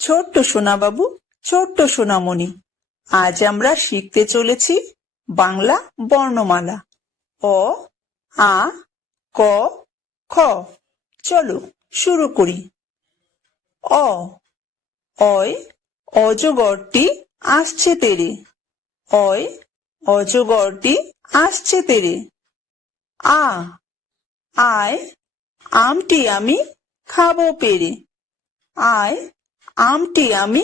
ছোট্ট সোনাবাবু, ছোট্ট সোনামণি, আজ আমরা শিখতে চলেছি বাংলা বর্ণমালা। অ, আ, ক, খ। চলো শুরু করি। অ, অয় অজগরটি আসছে তেরে। অয় অজগরটি আসছে তেরে। আ, আয় আমটি আমি খাবো পেরে। আয় আমটি আমি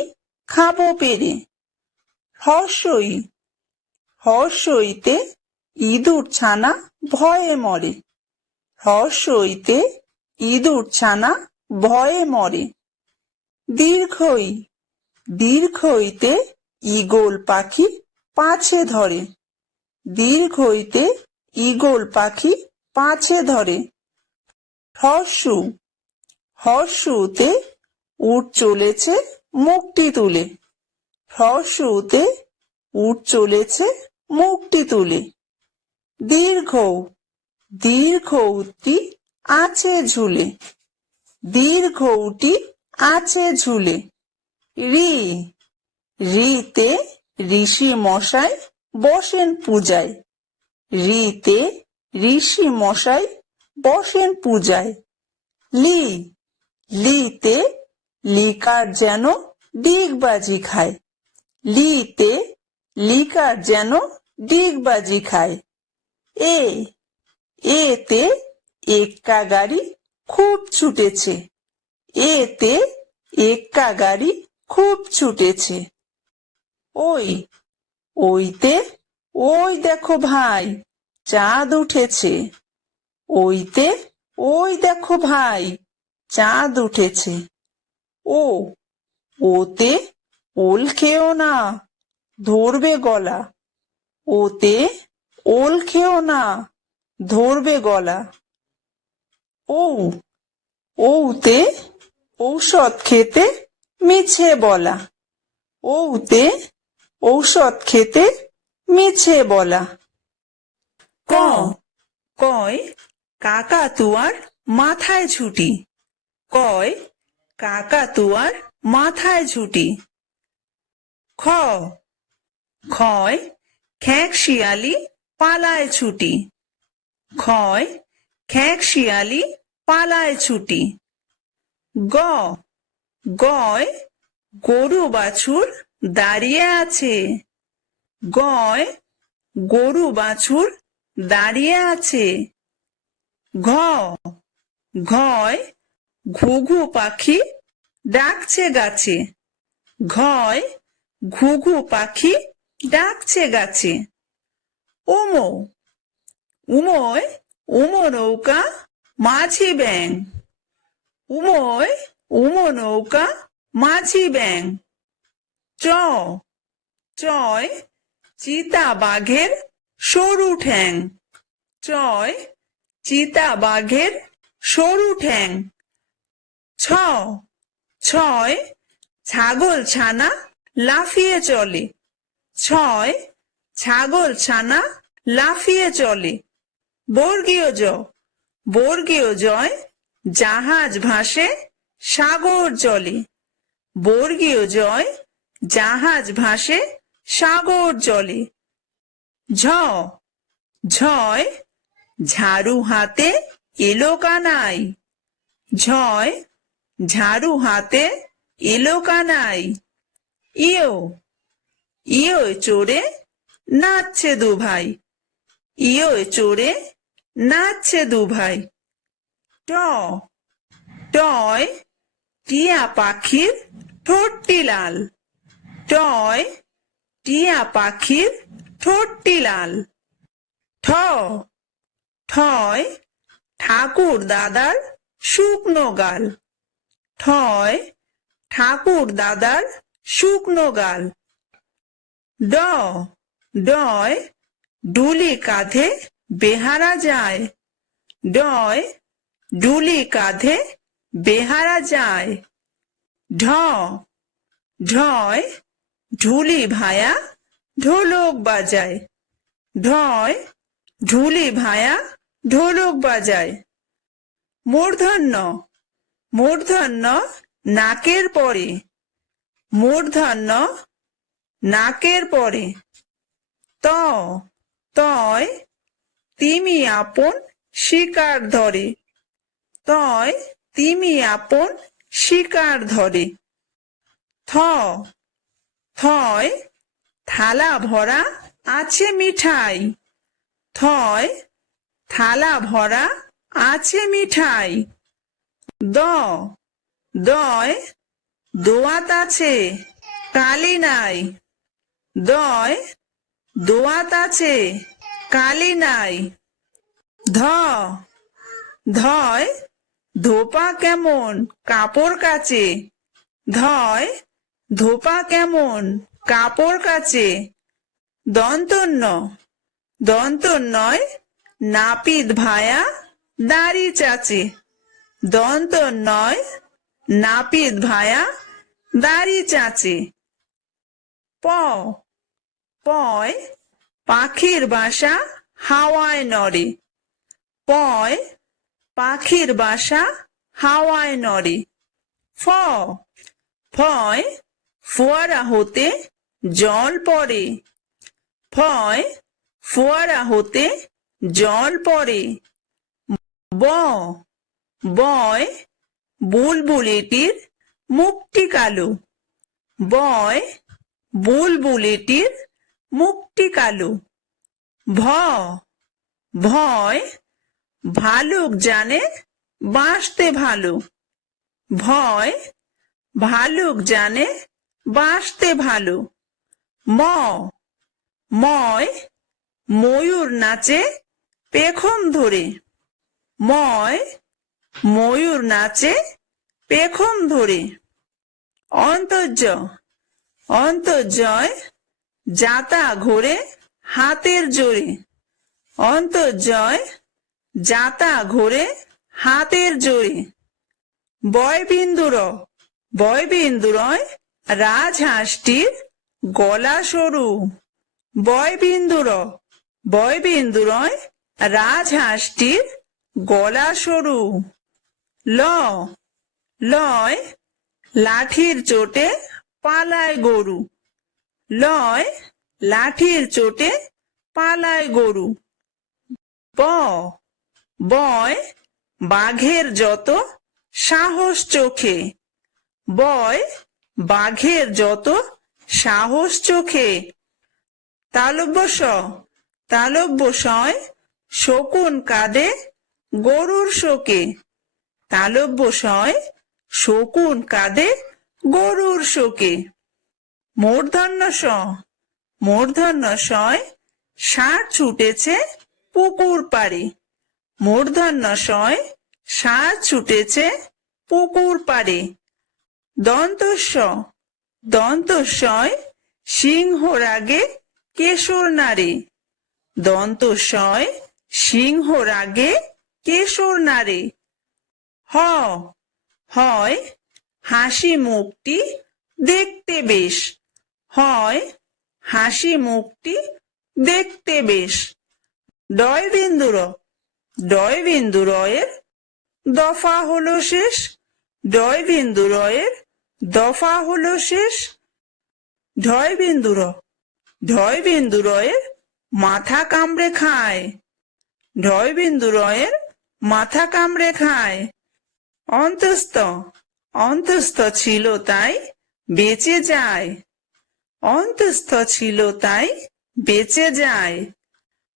খাবো পেরে। হর্ষই, হর্ষইতে ইঁদুর ছানা ভয়ে মরে। হর্ষইতে ইঁদুর ছানা ভয়ে মরে। দীর্ঘই, দীর্ঘইতে ঈগল পাখি পাছে ধরে। দীর্ঘইতে ঈগল পাখি পাছে ধরে। হর্ষু, হর্ষুতে উট চলেছে মুখটি তুলে। হর্ষুতে উট চলেছে মুখটি তুলে। দীর্ঘ, দীর্ঘউটি আছে ঝুলে। দীর্ঘউটি আছে ঝুলে। ঋ, ঋতে ঋষি মশাই বসেন পূজায়। ঋতে ঋষি মশাই বসেন পূজায়। লি, লিতে লিকার যেন ডিগবাজি খায়। লিতে লিকার যেন ডিগবাজি খায়। এ, এতে এক্কা গাড়ি খুব ছুটেছে। এতে এক্কা গাড়ি খুব ছুটেছে। ওই, ওইতে ওই দেখো ভাই চাঁদ উঠেছে। ওইতে ওই দেখো ভাই চাঁদ উঠেছে। ও, ওতে ওল খেও না ধরবে গলা। ওতে ওল খেও না ধরবে গলা। ও, ওতে ঔষধ খেতে মিছে বলা। ওতে ঔষধ খেতে মিছে বলা। ক, কয় কাকাতুয়ার মাথায় ঝুঁটি। কয় কাকাতুয়ার মাথায় ঝুঁটি। খ, খয় খ্যাঁক শিয়ালি পালায় ছুটি। খয় খ্যাঁক শিয়ালি পালায় ছুটি। গ, গয় গরু বাছুর দাঁড়িয়ে আছে। গয় গরু বাছুর দাঁড়িয়ে আছে। ঘ, ঘয় ঘুঘু পাখি ডাকছে গাছে। ঘয় ঘুঘু পাখি ডাকছে গাছে। উমো, উমোয় উমো নৌকা মাঝি ব্যাং। উমোয় উমো নৌকা মাঝি ব্যাং। চ, চয় চিতা বাঘের সরু ঠ্যাং। চয় চিতা বাঘের সরু ঠ্যাং। ছ, ছয় ছাগল ছানা লাফিয়ে চলে। ছয় ছাগল ছানা লাফিয়ে চলে। বর্গীয় জ, বর্গীয় জয় জাহাজ ভাসে সাগর জলে। বর্গীয় জয় জাহাজ ভাসে সাগর জলে। ঝ, ঝয় ঝাড়ু হাতে এলো কানাই। ঝয় ঝাড়ু হাতে এলো কানাই। ইয়ো, ইয়োয় চড়ে নাচছে দু ভাই। ইয়োয় চড়ে নাচছে দু ভাই। ট, টয় টিয়া পাখির ঠোঁটটি লাল। টয় টিয়া পাখির ঠোঁটটি লাল। ঠ, ঠয় ঠাকুর দাদার শুকনো গাল। ঠয় ঠাকুর দাদার শুকনো গাল। ড, ডয় ডুলি কাঁধে বেহারা যায়। ডয় ডুলি কাঁধে বেহারা যায়। ঢ, ঢয় ঢুলি ভায়া ঢোলক বাজায়। ঢয় ঢুলি ভায়া ঢোলক বাজায়। মূর্ধন্য মূর্ধন্য নাকের পরে, মূর্ধন্য নাকের পরে। ত তয় তিমি আপন শিকার ধরে, তয় তিমি আপন শিকার ধরে। থ থয় থালা ভরা আছে মিঠাই, থয় থালা ভরা আছে মিঠাই। দ দয় দোয়াত আছে কালি নাই, দয় দোয়াত আছে কালি নাই। ধ ধয় ধোপা কেমন কাপড় কাচে, ধয় ধোপা কেমন কাপড় কাচে। দন্তন্য দন্তন্যয় নাপিত ভায়া দাড়ি চাচে, দন্তন্যয় নাপিত ভায়া দাড়ি চাচে। প পয় পাখির বাসা হাওয়ায় নড়ে, পয় পাখির বাসা হাওয়ায় নড়ে। ফ ফয় ফোয়ারা হতে জল পড়ে, ফয় ফোয়ারা হতে জল পড়ে। ব বয় বুলবুলিটির মুখটি কালো, বয় বুলবুলিটির মুখটি কালো। ভ ভয় ভালুক জানে বাঁচতে ভালো, ভয় ভালুক জানে বাঁচতে ভালো। ম ময় ময়ূর নাচে পেখম ধরে, ময় ময়ূর নাচে পেখম ধরে। অন্তর্য অন্তর্জয় যাতা ঘোরে হাতের জোরে, অন্তর্জয় যাতা ঘোরে হাতের জোরে। বয়বিন্দুর বয়বিন্দুরয় রাজহাঁসটির গলা সরু, বয়বিন্দুর বয়বিন্দুরয় রাজহাঁসটির গলা সরু। ল লয় লাঠির চোটে পালায় গরু, লয় লাঠির চোটে পালায় গরু। ব বয় বাঘের যত সাহস চোখে, বয় বাঘের যত সাহস চোখে। তালব্য স তালব্য সয় শকুন কাঁদে গরুর শোকে, তালব্য সয় শকুন কাঁদে গরুর শোকে। মূর্ধন্য স মূর্ধন্য সয় ষাঁড় ছুটেছে পুকুর পাড়ে, মূর্ধন্য সয় ষাঁড় ছুটেছে পুকুর পাড়ে। দন্তস্ব দন্তস্বয় সিংহর আগে কেশর নাড়ে, দন্তস্বয় সিংহর আগে কেশর নাড়ে। হ হয় হাসি মুখটি দেখতে বেশ, হয় হাসি মুখটি দেখতে বেশ। ডয়বিন্দুর ডয়বিন্দুরয়ের দফা হলো শেষ, ডয়বিন্দুরয়ের দফা হলো শেষ। ঢয়বিন্দুর ঢয়বিন্দুরয়ের মাথা কামড়ে খায়, ঢয়বিন্দুরয়ের মাথা কামড়ে খায়। অন্তস্থ অন্তস্থ ছিল তাই বেঁচে যায়, অন্তস্থ ছিল তাই বেঁচে যায়।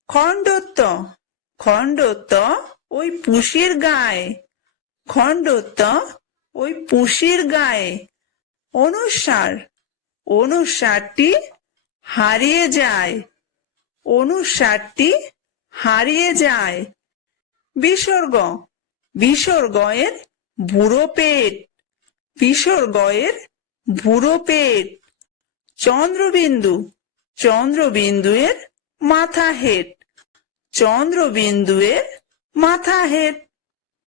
খণ্ডত্ব খণ্ডত্ব ওই পুষির গায়ে, খণ্ডত্ব ওই পুষির গায়ে। অনুসার অনুসারটি হারিয়ে যায়, অনুসারটি হারিয়ে যায়। বিসর্গ বিসর্গয়ের বুড়ো পেট, বিসর্গয়ের বুড়ো পেট। চন্দ্রবিন্দু চন্দ্রবিন্দুয়ের মাথা হেট, চন্দ্রবিন্দুয়ের মাথা হেট।